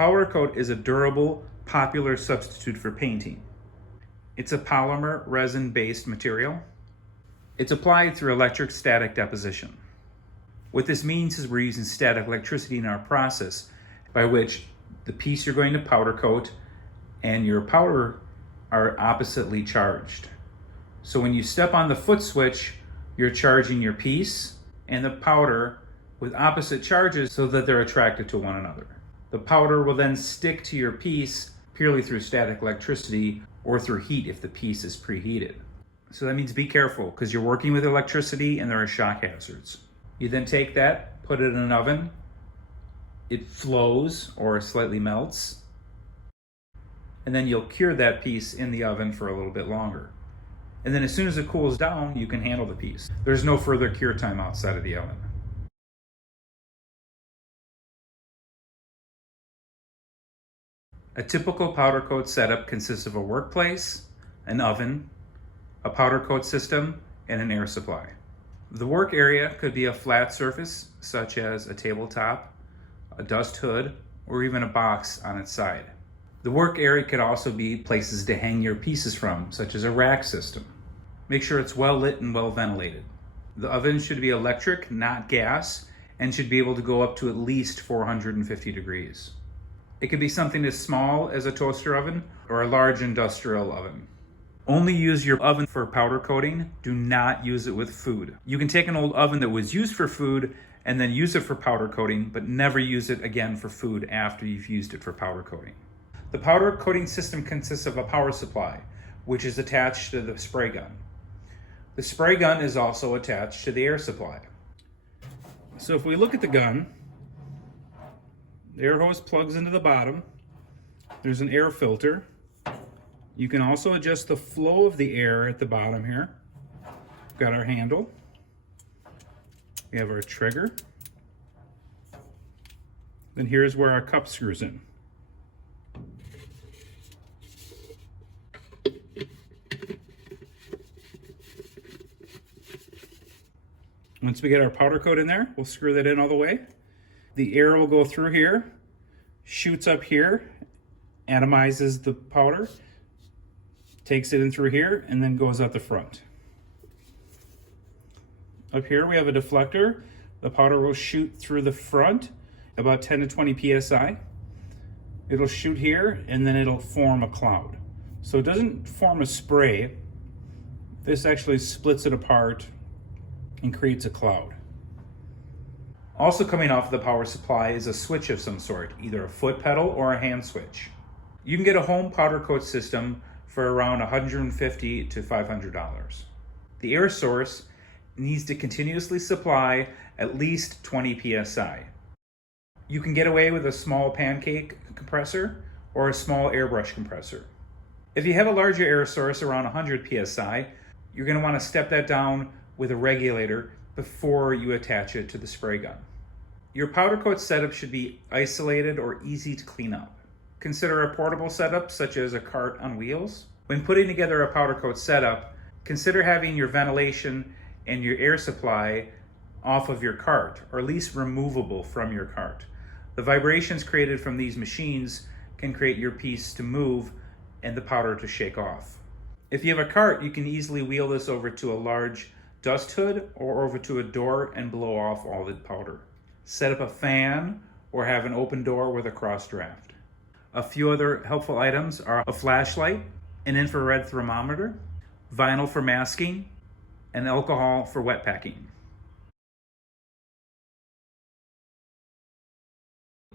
Powder coat is a durable, popular substitute for painting. It's a polymer resin-based material. It's applied through electric static deposition. What this means is we're using static electricity in our process by which the piece you're going to powder coat and your powder are oppositely charged. So when you step on the foot switch, you're charging your piece and the powder with opposite charges so that they're attracted to one another. The powder will then stick to your piece purely through static electricity or through heat if the piece is preheated. So that means be careful because you're working with electricity and there are shock hazards. You then take that, put it in an oven. It flows or slightly melts. And then you'll cure that piece in the oven for a little bit longer. And then as soon as it cools down, you can handle the piece. There's no further cure time outside of the oven. A typical powder coat setup consists of a workplace, an oven, a powder coat system, and an air supply. The work area could be a flat surface, such as a tabletop, a dust hood, or even a box on its side. The work area could also be places to hang your pieces from, such as a rack system. Make sure it's well lit and well ventilated. The oven should be electric, not gas, and should be able to go up to at least 450 degrees. It could be something as small as a toaster oven or a large industrial oven. Only use your oven for powder coating. Do not use it with food. You can take an old oven that was used for food and then use it for powder coating, but never use it again for food after you've used it for powder coating. The powder coating system consists of a power supply, which is attached to the spray gun. The spray gun is also attached to the air supply. So if we look at the gun, the air hose plugs into the bottom. There's an air filter. You can also adjust the flow of the air at the bottom here. We've got our handle. We have our trigger. Then here's where our cup screws in. Once we get our powder coat in there, we'll screw that in all the way. The air will go through here, shoots up here, atomizes the powder, takes it in through here, and then goes out the front. Up here we have a deflector. The powder will shoot through the front, about 10 to 20 psi. It'll shoot here, and then it'll form a cloud. So it doesn't form a spray. This actually splits it apart and creates a cloud. Also coming off the power supply is a switch of some sort, either a foot pedal or a hand switch. You can get a home powder coat system for around $150 to $500. The air source needs to continuously supply at least 20 psi. You can get away with a small pancake compressor or a small airbrush compressor. If you have a larger air source around 100 psi, you're going to want to step that down with a regulator before you attach it to the spray gun. Your powder coat setup should be isolated or easy to clean up. Consider a portable setup such as a cart on wheels. When putting together a powder coat setup, consider having your ventilation and your air supply off of your cart, or at least removable from your cart. The vibrations created from these machines can create your piece to move and the powder to shake off. If you have a cart, you can easily wheel this over to a large dust hood or over to a door and blow off all the powder. Set up a fan or have an open door with a cross draft. A few other helpful items are a flashlight, an infrared thermometer, vinyl for masking, and alcohol for wet packing.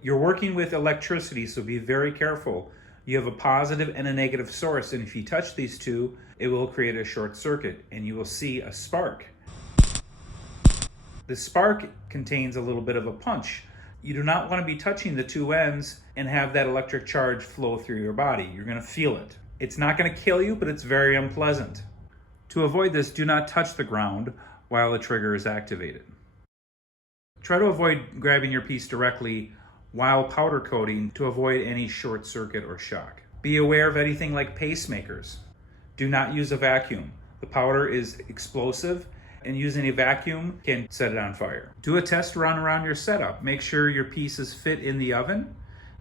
You're working with electricity, so be very careful. You have a positive and a negative source, and if you touch these two, it will create a short circuit and you will see a spark. The spark contains a little bit of a punch. You do not want to be touching the two ends and have that electric charge flow through your body. You're going to feel it. It's not going to kill you, but it's very unpleasant. To avoid this, do not touch the ground while the trigger is activated. Try to avoid grabbing your piece directly while powder coating to avoid any short circuit or shock. Be aware of anything like pacemakers. Do not use a vacuum. The powder is explosive, and using a vacuum can set it on fire. Do a test run around your setup. Make sure your pieces fit in the oven.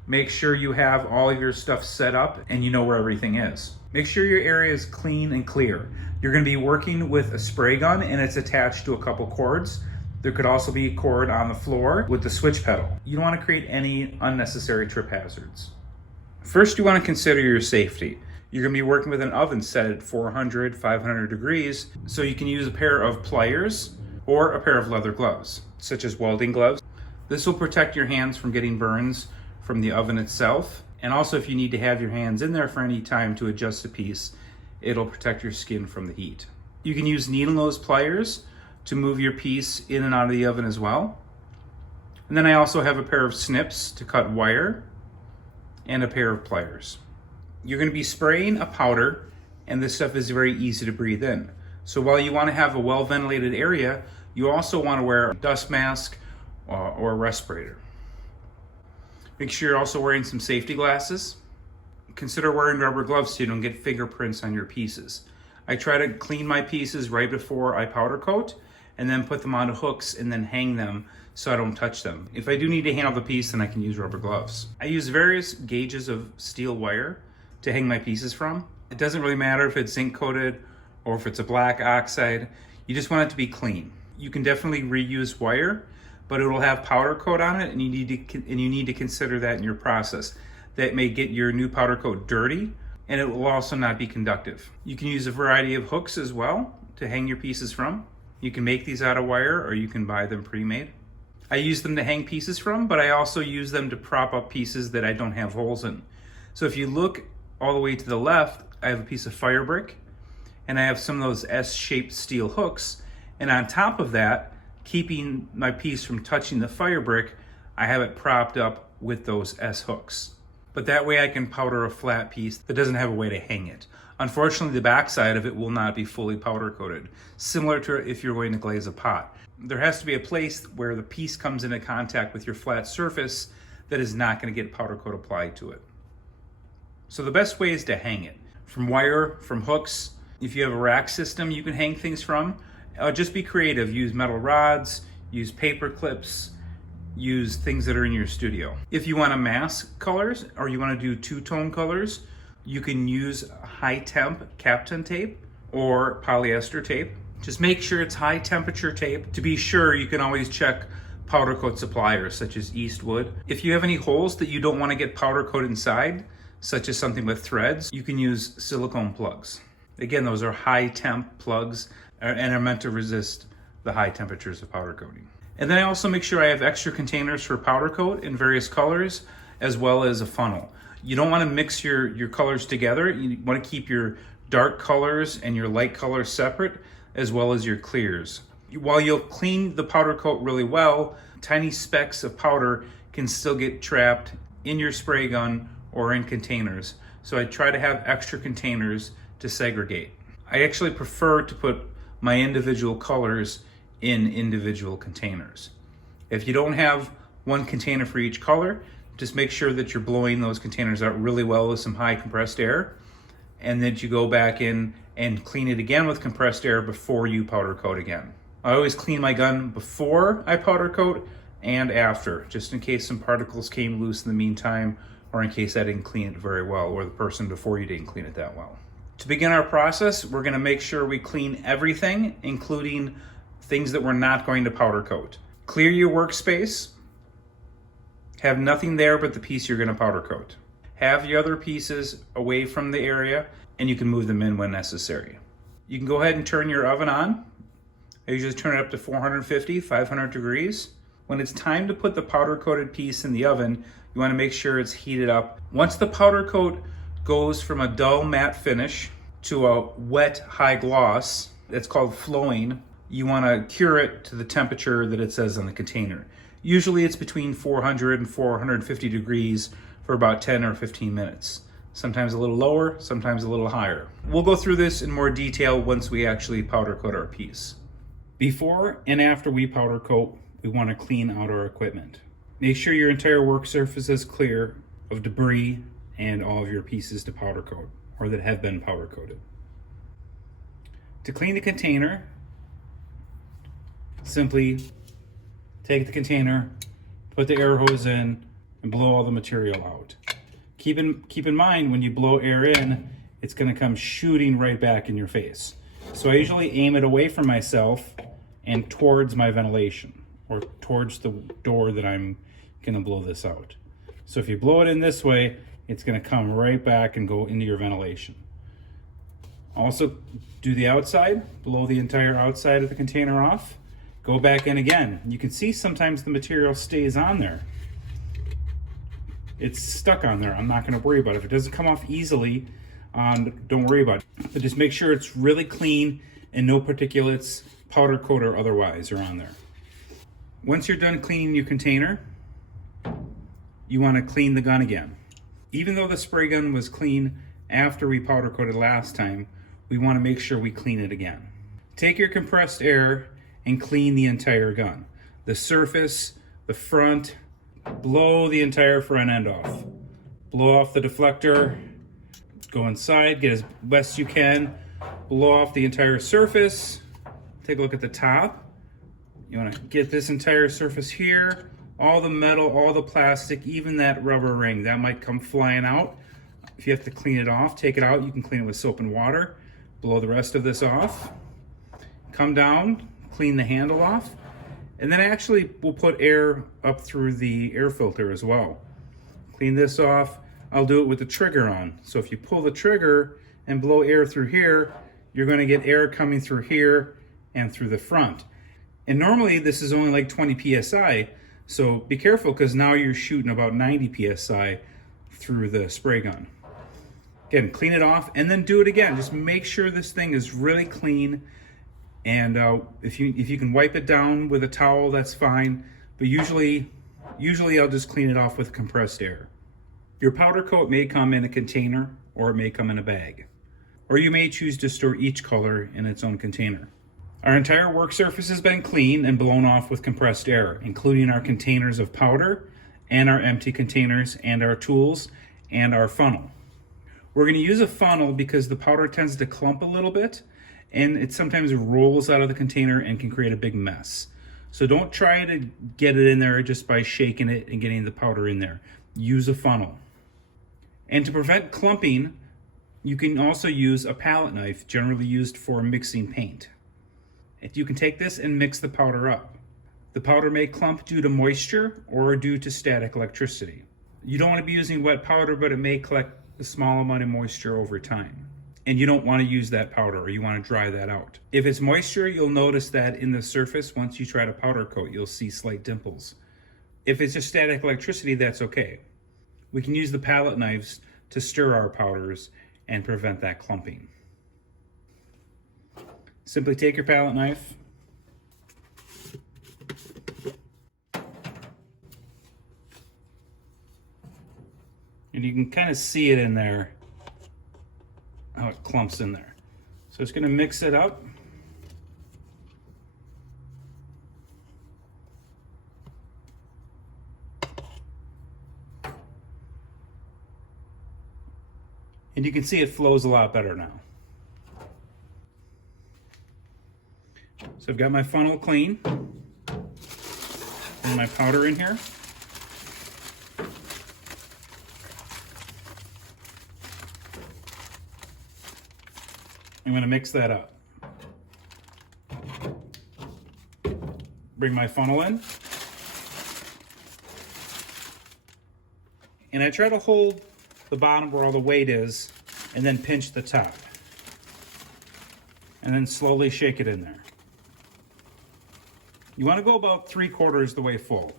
Make sure you have all of your stuff set up and you know where everything is. Make sure your area is clean and clear. You're going to be working with a spray gun and it's attached to a couple cords. There could also be a cord on the floor with the switch pedal. You don't want to create any unnecessary trip hazards. First, you want to consider your safety. You're going to be working with an oven set at 400, 500 degrees, so you can use a pair of pliers or a pair of leather gloves, such as welding gloves. This will protect your hands from getting burns from the oven itself. And also, if you need to have your hands in there for any time to adjust the piece, it'll protect your skin from the heat. You can use needle nose pliers to move your piece in and out of the oven as well. And then I also have a pair of snips to cut wire and a pair of pliers. You're going to be spraying a powder, and this stuff is very easy to breathe in. So while you want to have a well-ventilated area, you also want to wear a dust mask or a respirator. Make sure you're also wearing some safety glasses. Consider wearing rubber gloves so you don't get fingerprints on your pieces. I try to clean my pieces right before I powder coat and then put them onto hooks and then hang them so I don't touch them. If I do need to handle the piece, then I can use rubber gloves. I use various gauges of steel wire to hang my pieces from. It doesn't really matter if it's zinc coated or if it's a black oxide. You just want it to be clean. You can definitely reuse wire, but it will have powder coat on it, and you need to consider that in your process. That may get your new powder coat dirty, and it will also not be conductive. You can use a variety of hooks as well to hang your pieces from. You can make these out of wire, or you can buy them pre-made. I use them to hang pieces from, but I also use them to prop up pieces that I don't have holes in. So if you look all the way to the left, I have a piece of fire brick, and I have some of those S-shaped steel hooks, and on top of that, keeping my piece from touching the fire brick, I have it propped up with those S hooks. But that way I can powder a flat piece that doesn't have a way to hang it. Unfortunately, the backside of it will not be fully powder coated, similar to if you're going to glaze a pot. There has to be a place where the piece comes into contact with your flat surface that is not going to get powder coat applied to it. So the best way is to hang it from wire, from hooks. If you have a rack system you can hang things from, just be creative. Use metal rods, use paper clips, use things that are in your studio. If you want to mask colors or you want to do two-tone colors, you can use high temp Kapton tape or polyester tape. Just make sure it's high temperature tape. To be sure, you can always check powder coat suppliers such as Eastwood. If you have any holes that you don't want to get powder coat inside, such as something with threads, you can use silicone plugs. Again, those are high temp plugs and are meant to resist the high temperatures of powder coating. And then I also make sure I have extra containers for powder coat in various colors, as well as a funnel. You don't want to mix your colors together. You want to keep your dark colors and your light colors separate, as well as your clears. While you'll clean the powder coat really well, tiny specks of powder can still get trapped in your spray gun or in containers. So I try to have extra containers to segregate. I actually prefer to put my individual colors in individual containers. If you don't have one container for each color, just make sure that you're blowing those containers out really well with some high compressed air, and that you go back in and clean it again with compressed air before you powder coat again. I always clean my gun before I powder coat and after, just in case some particles came loose in the meantime, or in case I didn't clean it very well, or the person before you didn't clean it that well. To begin our process, we're going to make sure we clean everything, including things that we're not going to powder coat. Clear your workspace. Have nothing there but the piece you're going to powder coat. Have your other pieces away from the area, and you can move them in when necessary. You can go ahead and turn your oven on. I usually turn it up to 450, 500 degrees. When it's time to put the powder coated piece in the oven, you want to make sure it's heated up. Once the powder coat goes from a dull matte finish to a wet high gloss, that's called flowing, you want to cure it to the temperature that it says on the container. Usually it's between 400 and 450 degrees for about 10 or 15 minutes. Sometimes a little lower, sometimes a little higher. We'll go through this in more detail once we actually powder coat our piece. Before and after we powder coat, we want to clean out our equipment. Make sure your entire work surface is clear of debris and all of your pieces to powder coat, or that have been powder coated. To clean the container, simply take the container, put the air hose in, and blow all the material out. Keep in mind, when you blow air in, it's going to come shooting right back in your face. So I usually aim it away from myself and towards my ventilation, or towards the door that I'm going to blow this out. So if you blow it in this way, it's going to come right back and go into your ventilation. Also, do the outside, blow the entire outside of the container off, go back in again. You can see sometimes the material stays on there. It's stuck on there. I'm not going to worry about it. If it doesn't come off easily, don't worry about it. But just make sure it's really clean and no particulates, powder coat or otherwise, are on there. Once you're done cleaning your container, you want to clean the gun again. Even though the spray gun was clean after we powder coated last time, we want to make sure we clean it again. Take your compressed air and clean the entire gun. The surface, the front, blow the entire front end off. Blow off the deflector, go inside, get as best you can, blow off the entire surface. Take a look at the top. You want to get this entire surface here, all the metal, all the plastic, even that rubber ring, that might come flying out. If you have to clean it off, take it out. You can clean it with soap and water. Blow the rest of this off. Come down, clean the handle off. And then actually we'll put air up through the air filter as well. Clean this off. I'll do it with the trigger on. So if you pull the trigger and blow air through here, you're going to get air coming through here and through the front. And normally this is only like 20 psi, so be careful, because now you're shooting about 90 psi through the spray gun. Again, clean it off and then do it again. Just make sure this thing is really clean. And if you can wipe it down with a towel, that's fine. But usually I'll just clean it off with compressed air. Your powder coat may come in a container, or it may come in a bag. Or you may choose to store each color in its own container. Our entire work surface has been cleaned and blown off with compressed air, including our containers of powder and our empty containers and our tools and our funnel. We're going to use a funnel because the powder tends to clump a little bit, and it sometimes rolls out of the container and can create a big mess. So don't try to get it in there just by shaking it and getting the powder in there. Use a funnel. And to prevent clumping, you can also use a palette knife, generally used for mixing paint. You can take this and mix the powder up. The powder may clump due to moisture or due to static electricity. You don't want to be using wet powder, but it may collect a small amount of moisture over time. And you don't want to use that powder, or you want to dry that out. If it's moisture, you'll notice that in the surface, once you try to powder coat, you'll see slight dimples. If it's just static electricity, that's okay. We can use the palette knives to stir our powders and prevent that clumping. Simply take your palette knife, and you can kind of see it in there, how it clumps in there. So it's going to mix it up. And you can see it flows a lot better now. So I've got my funnel clean and my powder in here. I'm going to mix that up. Bring my funnel in. And I try to hold the bottom where all the weight is and then pinch the top. And then slowly shake it in there. You want to go about 3/4 the way full.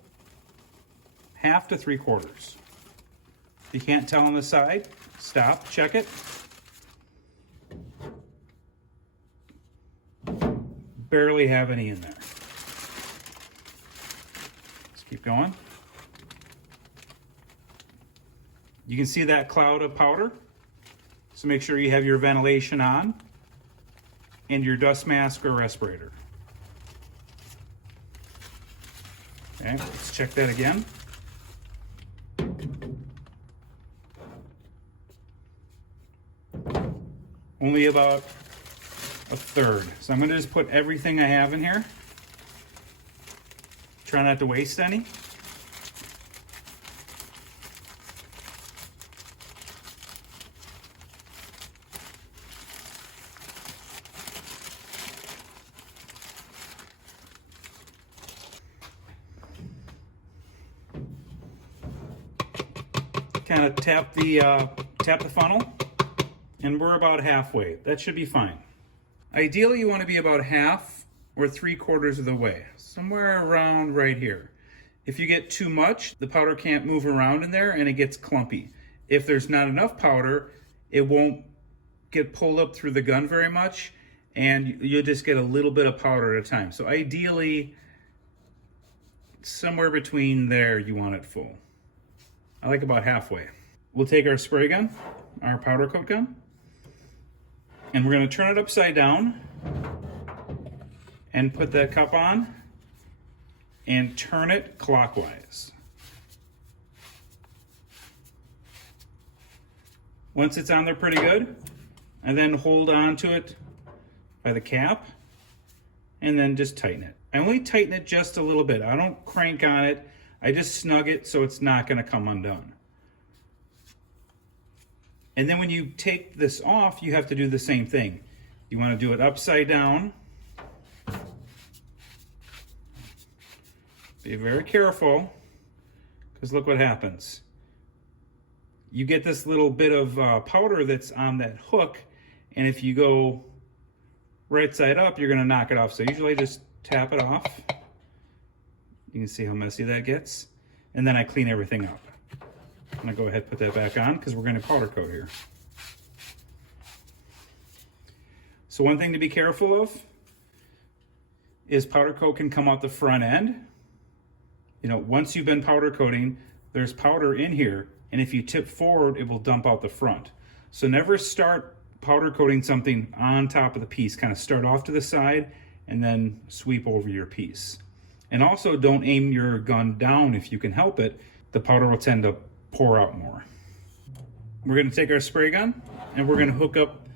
Half to 3/4. If you can't tell on the side, stop, check it. Barely have any in there. Let's keep going. You can see that cloud of powder. So make sure you have your ventilation on and your dust mask or respirator. Okay, let's check that again. Only about 1/3. So I'm going to just put everything I have in here. Try not to waste any. kind of tap the funnel, and we're about halfway. That should be fine. Ideally, you want to be about half or 3/4 of the way, somewhere around right here. If you get too much, the powder can't move around in there and it gets clumpy. If there's not enough powder, it won't get pulled up through the gun very much, and you'll just get a little bit of powder at a time. So ideally, somewhere between there, you want it full. I like about halfway. We'll take our spray gun, our powder coat gun, and we're going to turn it upside down and put that cup on and turn it clockwise. Once it's on there pretty good, and then hold on to it by the cap and then just tighten it. I only tighten it just a little bit. I don't crank on it. I just snug it so it's not going to come undone. And then when you take this off, you have to do the same thing. You want to do it upside down. Be very careful, because look what happens. You get this little bit of powder that's on that hook, and if you go right side up, you're going to knock it off. So usually I just tap it off. You can see how messy that gets. And then I clean everything up. I'm going to go ahead and put that back on because we're going to powder coat here. So one thing to be careful of is powder coat can come out the front end. You know, once you've been powder coating, there's powder in here, and if you tip forward, it will dump out the front. So never start powder coating something on top of the piece. Kind of start off to the side and then sweep over your piece. And also don't aim your gun down if you can help it. The powder will tend to pour out more. We're going to take our spray gun and we're going to hook up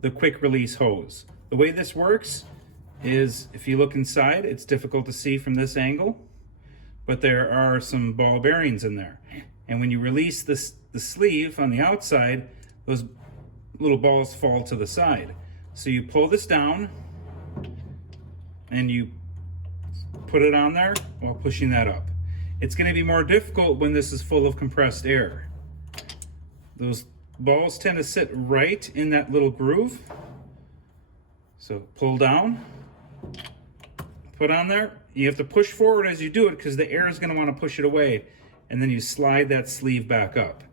the quick release hose. The way this works is, if you look inside, it's difficult to see from this angle, but there are some ball bearings in there. And when you release the sleeve on the outside, those little balls fall to the side. So you pull this down and you put it on there while pushing that up. It's going to be more difficult when this is full of compressed air. Those balls tend to sit right in that little groove. So pull down, put on there. You have to push forward as you do it because the air is going to want to push it away, and then you slide that sleeve back up.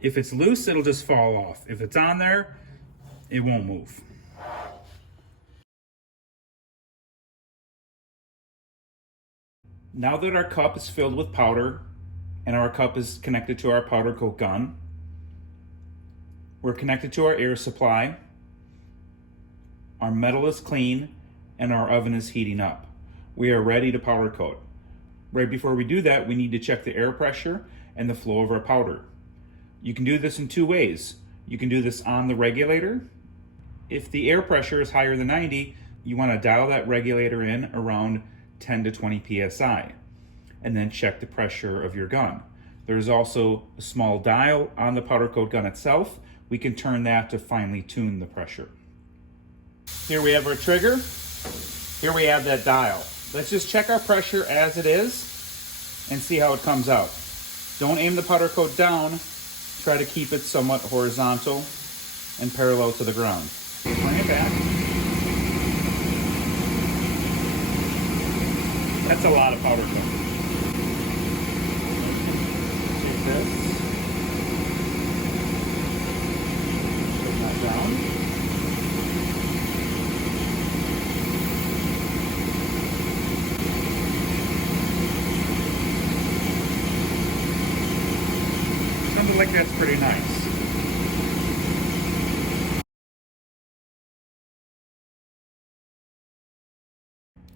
If it's loose, it'll just fall off. If it's on there, it won't move. Now that our cup is filled with powder and our cup is connected to our powder coat gun, we're connected to our air supply, our metal is clean, and our oven is heating up. We are ready to powder coat. Right before we do that, we need to check the air pressure and the flow of our powder. You can do this in two ways. You can do this on the regulator. If the air pressure is higher than 90, you want to dial that regulator in around 10 to 20 psi, and then check the pressure of your gun. There's also a small dial on the powder coat gun itself. We can turn that to finely tune the pressure. Here we have our trigger. Here we have that dial. Let's just check our pressure as it is and see how it comes out. Don't aim the powder coat down. Try to keep it somewhat horizontal and parallel to the ground. Bring it back. That's a lot of powder coat. Take this. Put that down. Something like that's pretty nice.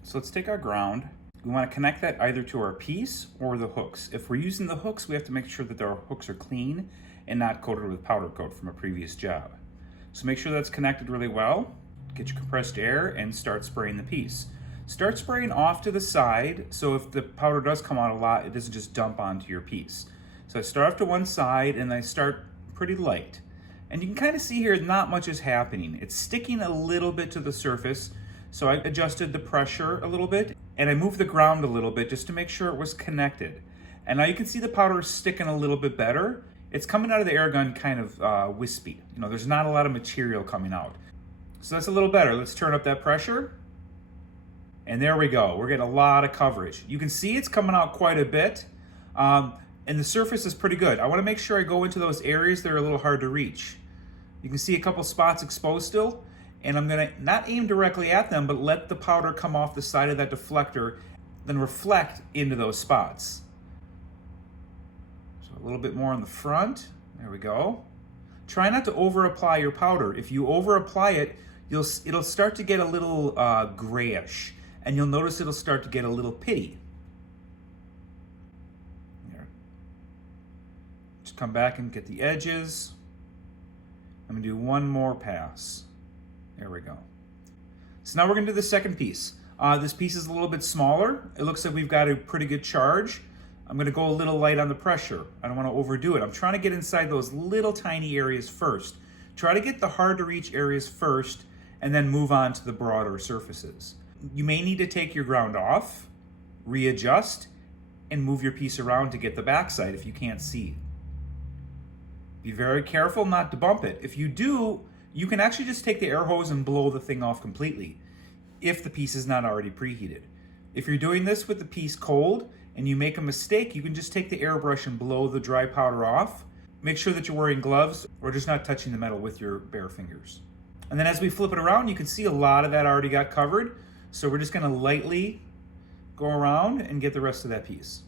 So let's take our ground. We want to connect that either to our piece or the hooks. If we're using the hooks, we have to make sure that our hooks are clean and not coated with powder coat from a previous job. So make sure that's connected really well. Get your compressed air and start spraying the piece. Start spraying off to the side, so if the powder does come out a lot, it doesn't just dump onto your piece. So I start off to one side and I start pretty light. And you can kind of see here not much is happening. It's sticking a little bit to the surface, so I adjusted the pressure a little bit and I moved the ground a little bit just to make sure it was connected. And now you can see the powder is sticking a little bit better. it's coming out of the air gun kind of wispy. You know, there's not a lot of material coming out. So that's a little better. Let's turn up that pressure. And there we go. We're getting a lot of coverage. You can see it's coming out quite a bit. And the surface is pretty good. I want to make sure I go into those areas that are a little hard to reach. You can see a couple spots exposed still. And I'm going to not aim directly at them, but let the powder come off the side of that deflector, then reflect into those spots. So a little bit more on the front. There we go. Try not to over apply your powder. If you over apply it, it'll start to get a little grayish, and you'll notice it'll start to get a little pitty. There. Just come back and get the edges. I'm going to do one more pass. There we go. So now we're going to do the second piece. This piece is a little bit smaller. It looks like we've got a pretty good charge. I'm going to go a little light on the pressure. I don't want to overdo it. I'm trying to get inside those little tiny areas first. Try to get the hard to reach areas first and then move on to the broader surfaces. You may need to take your ground off, readjust, and move your piece around to get the backside if you can't see. Be very careful not to bump it. If you do, you can actually just take the air hose and blow the thing off completely if the piece is not already preheated. If you're doing this with the piece cold and you make a mistake, you can just take the airbrush and blow the dry powder off. Make sure that you're wearing gloves or just not touching the metal with your bare fingers. And then as we flip it around, you can see a lot of that already got covered. So we're just gonna lightly go around and get the rest of that piece.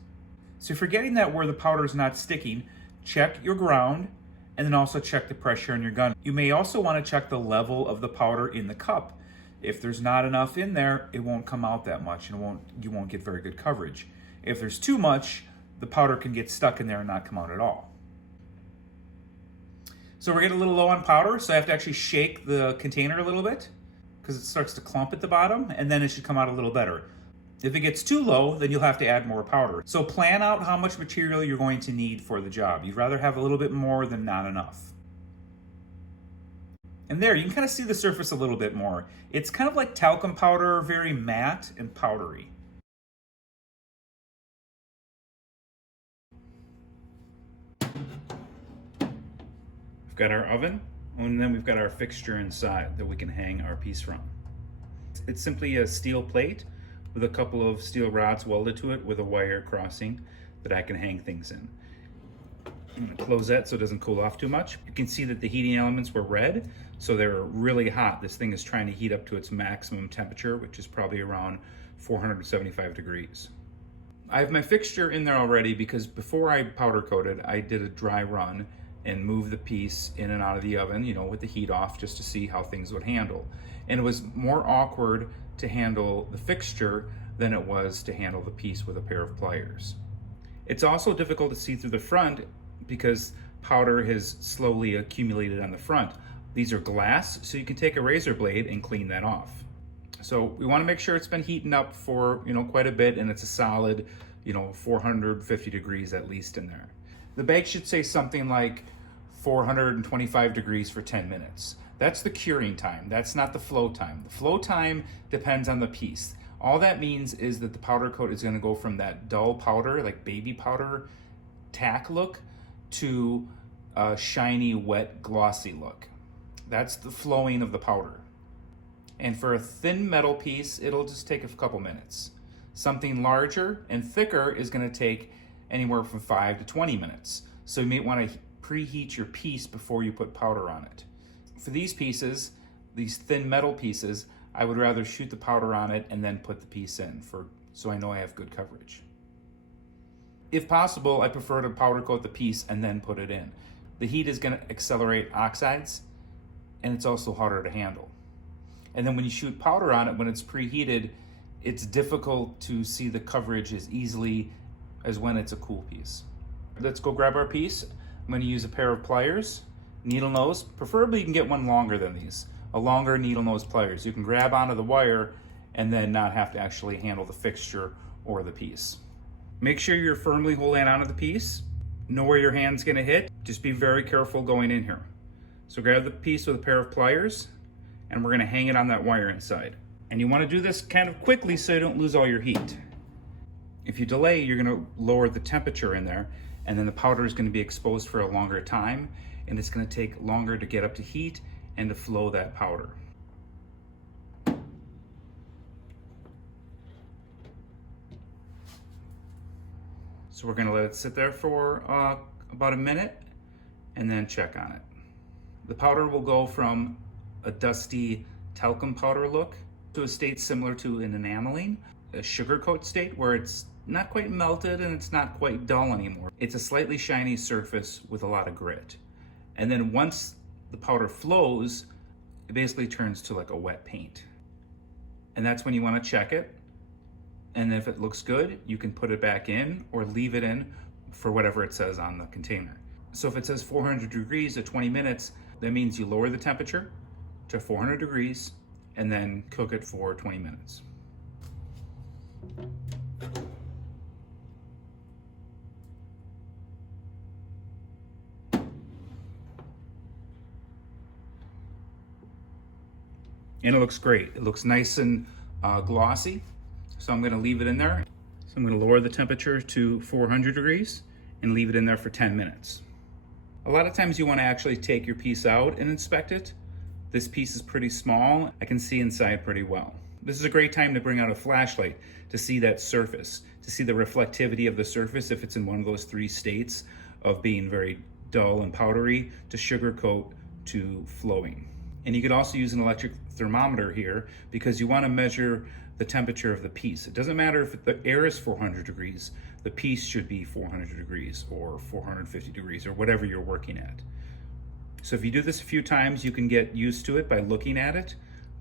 So if you're getting that where the powder is not sticking, check your ground and then also check the pressure in your gun. You may also want to check the level of the powder in the cup. If there's not enough in there, it won't come out that much and you won't get very good coverage. If there's too much, the powder can get stuck in there and not come out at all. So we're getting a little low on powder, so I have to actually shake the container a little bit because it starts to clump at the bottom, and then it should come out a little better. If it gets too low, then you'll have to add more powder. So plan out how much material you're going to need for the job. You'd rather have a little bit more than not enough. And there, you can kind of see the surface a little bit more. It's kind of like talcum powder, very matte and powdery. We've got our oven, and then we've got our fixture inside that we can hang our piece from. It's simply a steel plate with a couple of steel rods welded to it with a wire crossing that I can hang things in. I'm going to close that so it doesn't cool off too much. You can see that the heating elements were red, so they're really hot. This thing is trying to heat up to its maximum temperature, which is probably around 475 degrees. I have my fixture in there already because before I powder coated, I did a dry run and moved the piece in and out of the oven, you know, with the heat off just to see how things would handle. And it was more awkward to handle the fixture than it was to handle the piece with a pair of pliers. It's also difficult to see through the front because powder has slowly accumulated on the front. These are glass, so you can take a razor blade and clean that off. So we want to make sure it's been heating up for, you know, quite a bit, and it's a solid, you know, 450 degrees at least in there. The bag should say something like 425 degrees for 10 minutes. That's the curing time. That's not the flow time. The flow time depends on the piece. All that means is that the powder coat is going to go from that dull powder, like baby powder tack look, to a shiny, wet, glossy look. That's the flowing of the powder. And for a thin metal piece, it'll just take a couple minutes. Something larger and thicker is going to take anywhere from 5 to 20 minutes. So you may want to preheat your piece before you put powder on it. For these pieces, these thin metal pieces, I would rather shoot the powder on it and then put the piece in so I know I have good coverage. If possible, I prefer to powder coat the piece and then put it in. The heat is going to accelerate oxides, and it's also harder to handle. And then when you shoot powder on it, when it's preheated, it's difficult to see the coverage as easily as when it's a cool piece. Let's go grab our piece. I'm going to use a pair of pliers, needle nose. Preferably you can get one longer than these, a longer needle nose pliers. You can grab onto the wire and then not have to actually handle the fixture or the piece. Make sure you're firmly holding onto the piece. Know where your hand's going to hit. Just be very careful going in here. So grab the piece with a pair of pliers, and we're going to hang it on that wire inside. And you want to do this kind of quickly so you don't lose all your heat. If you delay, you're going to lower the temperature in there, and then the powder is going to be exposed for a longer time, and it's going to take longer to get up to heat and to flow that powder. So we're going to let it sit there for about a minute and then check on it. The powder will go from a dusty talcum powder look to a state similar to an enameling, a sugar coat state where it's not quite melted and it's not quite dull anymore. It's a slightly shiny surface with a lot of grit. And then once the powder flows, it basically turns to like a wet paint. And that's when you want to check it. And if it looks good, you can put it back in or leave it in for whatever it says on the container. So if it says 400 degrees at 20 minutes, that means you lower the temperature to 400 degrees and then cook it for 20 minutes. And it looks great. It looks nice and glossy. So I'm going to leave it in there. So I'm going to lower the temperature to 400 degrees and leave it in there for 10 minutes. A lot of times you want to actually take your piece out and inspect it. This piece is pretty small. I can see inside pretty well. This is a great time to bring out a flashlight to see that surface, to see the reflectivity of the surface if it's in one of those three states of being very dull and powdery to sugar coat to flowing. And you could also use an electric thermometer here because you want to measure the temperature of the piece. It doesn't matter if the air is 400 degrees, the piece should be 400 degrees or 450 degrees or whatever you're working at. So if you do this a few times, you can get used to it by looking at it.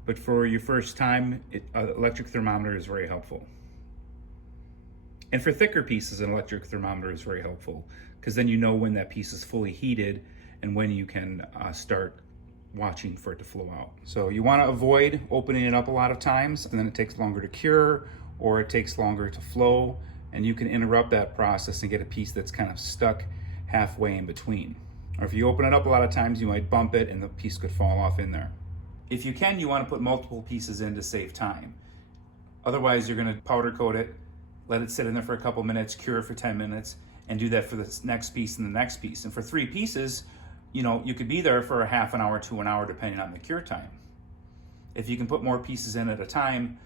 But for your first time, electric thermometer is very helpful. And for thicker pieces, an electric thermometer is very helpful because then you know when that piece is fully heated and when you can start watching for it to flow out. So you want to avoid opening it up a lot of times, and then it takes longer to cure or it takes longer to flow, and you can interrupt that process and get a piece that's kind of stuck halfway in between. Or if you open it up a lot of times, you might bump it and the piece could fall off in there. If you can, you want to put multiple pieces in to save time. Otherwise, you're going to powder coat it, let it sit in there for a couple minutes, cure it for 10 minutes, and do that for the next piece and the next piece. And for 3 pieces, you know, you could be there for a half an hour to an hour depending on the cure time. If you can put more pieces in at a time,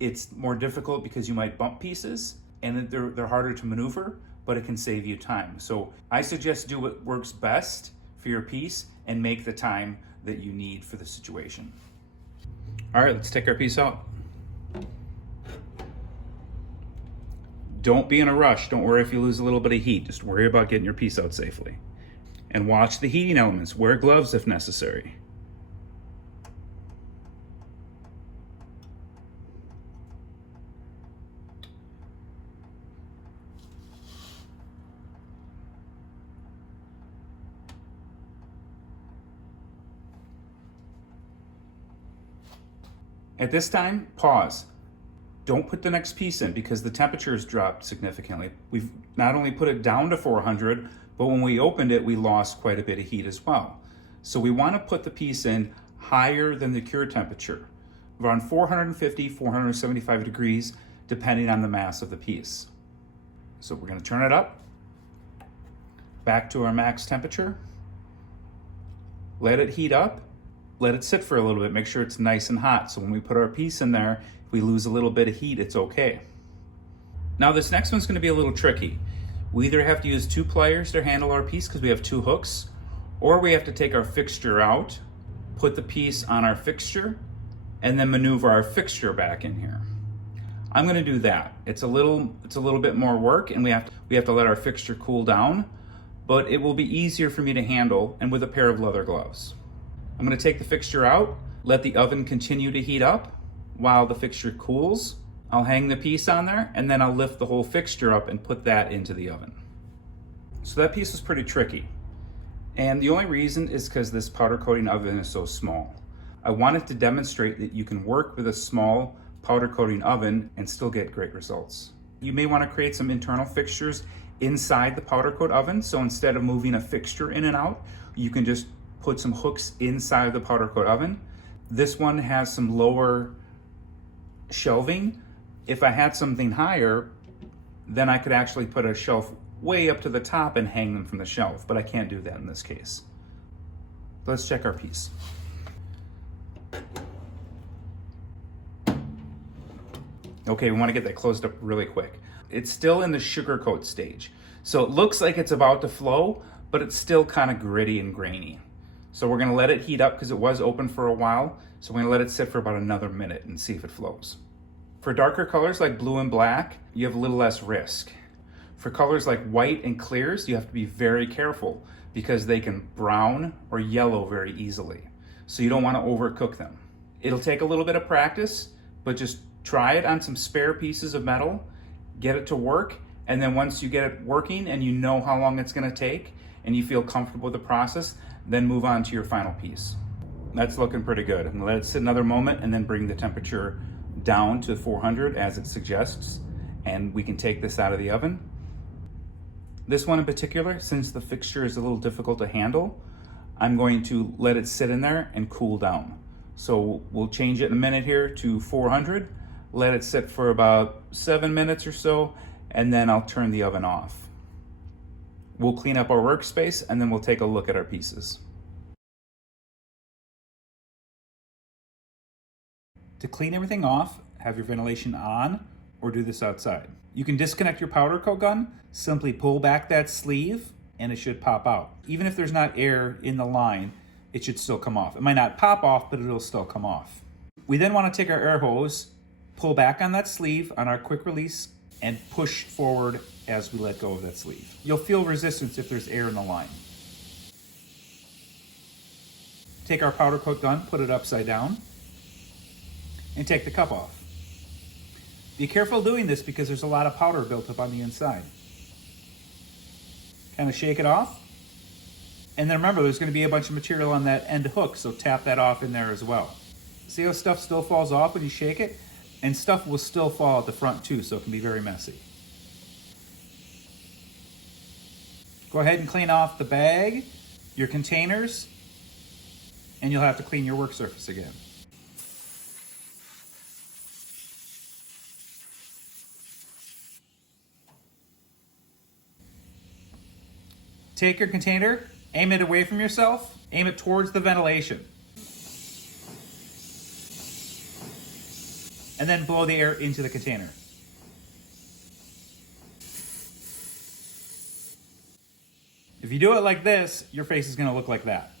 it's more difficult because you might bump pieces and they're harder to maneuver, but it can save you time. So I suggest do what works best for your piece and make the time that you need for the situation. All right, let's take our piece out. Don't be in a rush. Don't worry if you lose a little bit of heat. Just worry about getting your piece out safely. And watch the heating elements. Wear gloves if necessary. At this time, pause. Don't put the next piece in because the temperature has dropped significantly. We've not only put it down to 400, but when we opened it, we lost quite a bit of heat as well. So we want to put the piece in higher than the cure temperature, around 450, 475 degrees, depending on the mass of the piece. So we're going to turn it up, back to our max temperature, let it heat up, let it sit for a little bit, make sure it's nice and hot. So when we put our piece in there, if we lose a little bit of heat, it's okay. Now this next one's going to be a little tricky. We either have to use 2 pliers to handle our piece because we have 2 hooks, or we have to take our fixture out, put the piece on our fixture, and then maneuver our fixture back in here. I'm going to do that. It's a little bit more work, and we have to let our fixture cool down, but it will be easier for me to handle and with a pair of leather gloves. I'm going to take the fixture out, let the oven continue to heat up while the fixture cools. I'll hang the piece on there, and then I'll lift the whole fixture up and put that into the oven. So that piece was pretty tricky. And the only reason is because this powder coating oven is so small. I wanted to demonstrate that you can work with a small powder coating oven and still get great results. You may want to create some internal fixtures inside the powder coat oven. So instead of moving a fixture in and out, you can just put some hooks inside the powder coat oven. This one has some lower shelving. If I had something higher, then I could actually put a shelf way up to the top and hang them from the shelf, but I can't do that in this case. Let's check our piece. Okay, we want to get that closed up really quick. It's still in the sugar coat stage. So it looks like it's about to flow, but it's still kind of gritty and grainy. So we're gonna let it heat up because it was open for a while. So we're gonna let it sit for about another minute and see if it flows. For darker colors like blue and black, you have a little less risk. For colors like white and clears, you have to be very careful because they can brown or yellow very easily. So you don't want to overcook them. It'll take a little bit of practice, but just try it on some spare pieces of metal, get it to work, and then once you get it working and you know how long it's gonna take and you feel comfortable with the process, then move on to your final piece. That's looking pretty good. I'm gonna let it sit another moment and then bring the temperature down to 400 as it suggests, and we can take this out of the oven. This one in particular, since the fixture is a little difficult to handle, I'm going to let it sit in there and cool down. So we'll change it in a minute here to 400, let it sit for about 7 minutes or so, and then I'll turn the oven off. We'll clean up our workspace and then we'll take a look at our pieces. To clean everything off, have your ventilation on or do this outside. You can disconnect your powder coat gun, simply pull back that sleeve and it should pop out. Even if there's not air in the line, it should still come off. It might not pop off, but it'll still come off. We then want to take our air hose, pull back on that sleeve on our quick release and push forward as we let go of that sleeve. You'll feel resistance if there's air in the line. Take our powder coat gun, put it upside down, and take the cup off. Be careful doing this because there's a lot of powder built up on the inside. Kind of shake it off. And then remember, there's going to be a bunch of material on that end hook, so tap that off in there as well. See how stuff still falls off when you shake it? And stuff will still fall at the front too, so it can be very messy. Go ahead and clean off the bag, your containers, and you'll have to clean your work surface again. Take your container, aim it away from yourself, aim it towards the ventilation. And then blow the air into the container. If you do it like this, your face is going to look like that.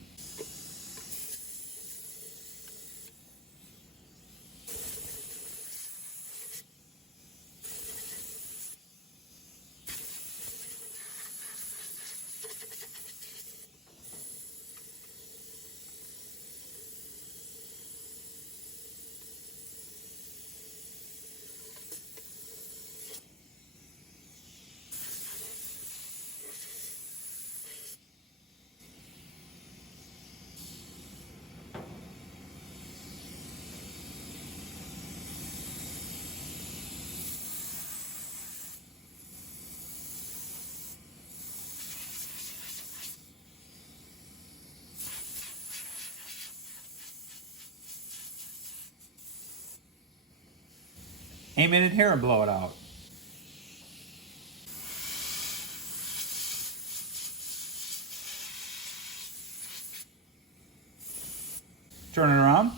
Aim it in here and blow it out. Turn it around.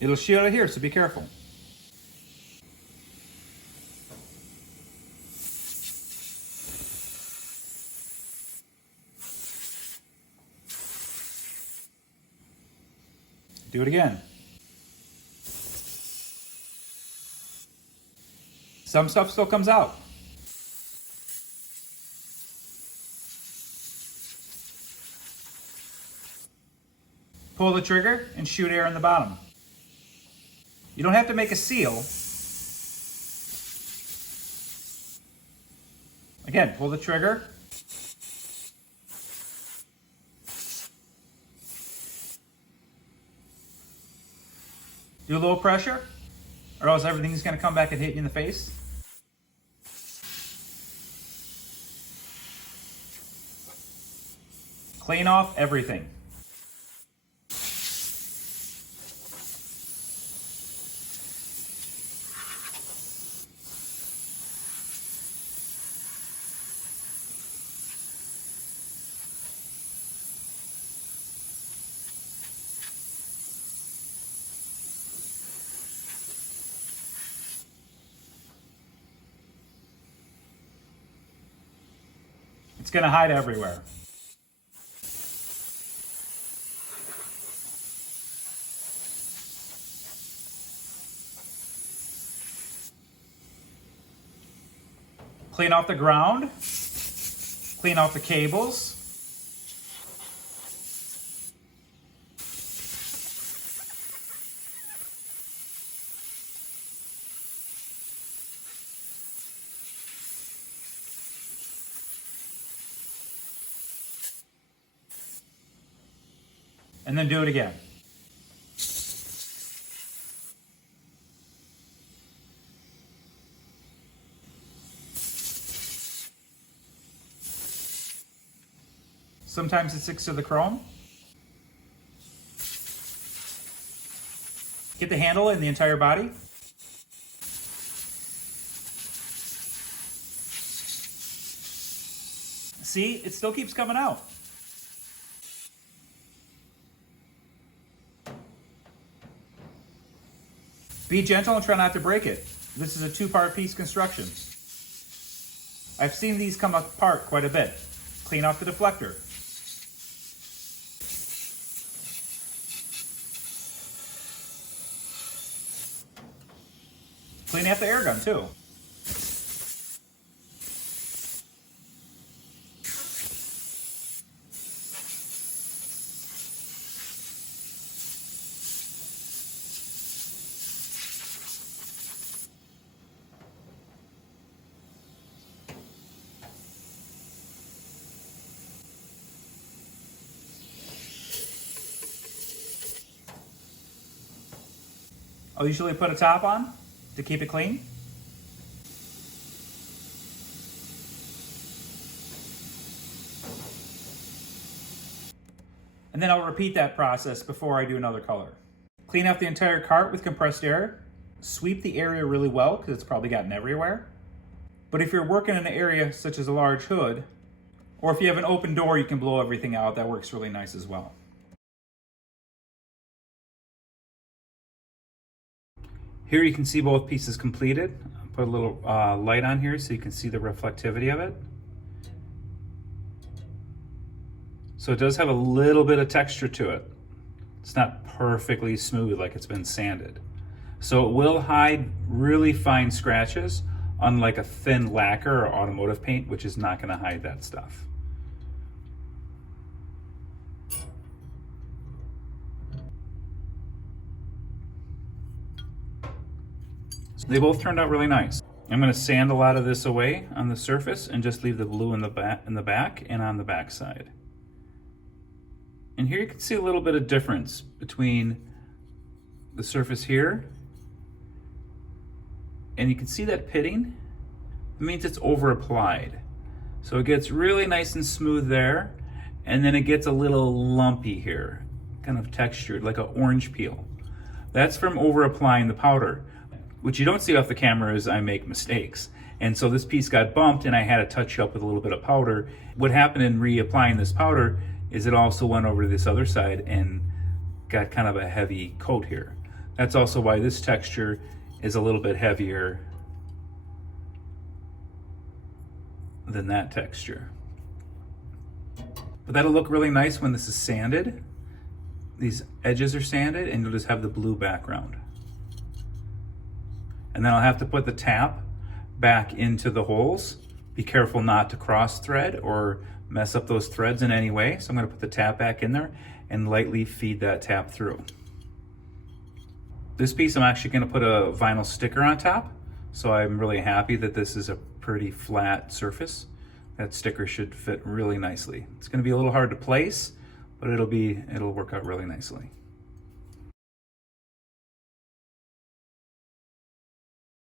It'll shoot out of here, so be careful. Do it again. Some stuff still comes out. Pull the trigger and shoot air in the bottom. You don't have to make a seal. Again, pull the trigger. Do a little pressure, or else everything's going to come back and hit you in the face. Clean off everything. it's gonna hide everywhere. Clean off the ground, clean off the cables. And then do it again. Sometimes it sticks to the chrome. Get the handle and the entire body. See, it still keeps coming out. Be gentle and try not to break it. This is a two-part piece construction. I've seen these come apart quite a bit. Clean off the deflector. Clean off the air gun too. I'll usually put a top on to keep it clean. And then I'll repeat that process before I do another color. Clean up the entire cart with compressed air. Sweep the area really well because it's probably gotten everywhere. But if you're working in an area such as a large hood, or if you have an open door, you can blow everything out. That works really nice as well. Here you can see both pieces completed. I'll put a little light on here so you can see the reflectivity of it. So it does have a little bit of texture to it. It's not perfectly smooth like it's been sanded. So it will hide really fine scratches, unlike a thin lacquer or automotive paint, which is not going to hide that stuff. So they both turned out really nice. I'm going to sand a lot of this away on the surface and just leave the blue in the back and on the back side. And here you can see a little bit of difference between the surface here, and you can see that pitting. It means it's over applied. So it gets really nice and smooth there, and then it gets a little lumpy here, kind of textured like an orange peel. That's from over applying the powder. What you don't see off the camera is I make mistakes. And so this piece got bumped and I had to touch up with a little bit of powder. What happened in reapplying this powder is it also went over to this other side and got kind of a heavy coat here. That's also why this texture is a little bit heavier than that texture. But that'll look really nice when this is sanded. These edges are sanded and you'll just have the blue background. And then I'll have to put the tap back into the holes. Be careful not to cross thread or mess up those threads in any way. So I'm going to put the tap back in there and lightly feed that tap through. This piece I'm actually going to put a vinyl sticker on top. So I'm really happy that this is a pretty flat surface. That sticker should fit really nicely. It's going to be a little hard to place, but it'll work out really nicely.